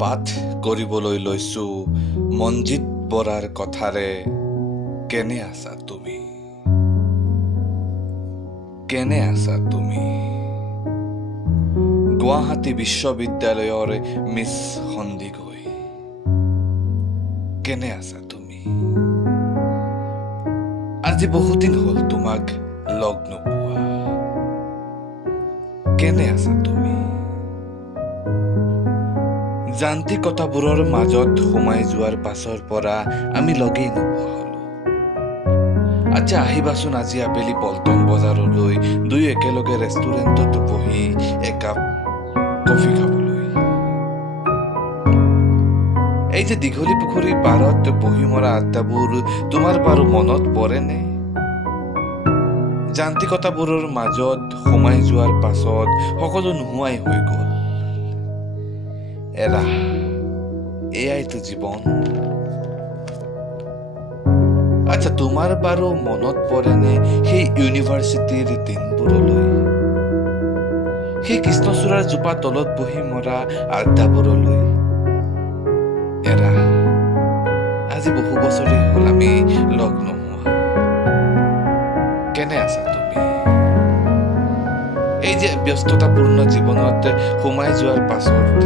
পাঠ কৰিবলৈ লৈছো মনজিত বৰাৰ কথাৰে। কেনে আছা তুমি? কেনে আছা তুমি? গুৱাহাটী বিশ্ববিদ্যালয়ৰ মিছ সন্দিকৈ। কেনে আছা তুমি? আজি বহুদিন হ'ল তোমাক লগ নোপোৱা। কেনে আছা তুমি? যান্ত্ৰিকতাবোৰৰ মাজত সোমাই যোৱাৰ পাছৰ পৰা আমি লগেই নোপোৱা হলো। আচ্ছা আহিবাচোন আজি আবেলি পল্টন বজাৰলৈ, দুয়ো একেলগে ৰেষ্টুৰেণ্টত বহি একাপ কফি খাবলৈ। এই যে দীঘলী পুখুৰীৰ পাৰত বহি মৰা আড্ডাবোৰ তোমাৰ বাৰু মনত পৰেনে? যান্ত্ৰিকতাবোৰৰ মাজত সোমাই যোৱাৰ পাছত সকলো নোহোৱাই হৈ গ'ল। এৰা, এয়াইতো জীৱন। আচ্ছা তোমাৰ বাৰু মনত পৰেনে সেই ইউনিভাৰ্চিটিৰ দিনবোৰলৈ, সেই কৃষ্ণচূড়াৰ জোপা তলত বহি মৰা আড্ডাবোৰলৈ? এৰা, আজি বহু বছৰেই হ'ল আমি লগ নোহোৱা। কেনে আছা তুমি? এই যে ব্যস্ততাপূৰ্ণ জীৱনত সোমাই যোৱাৰ পাছত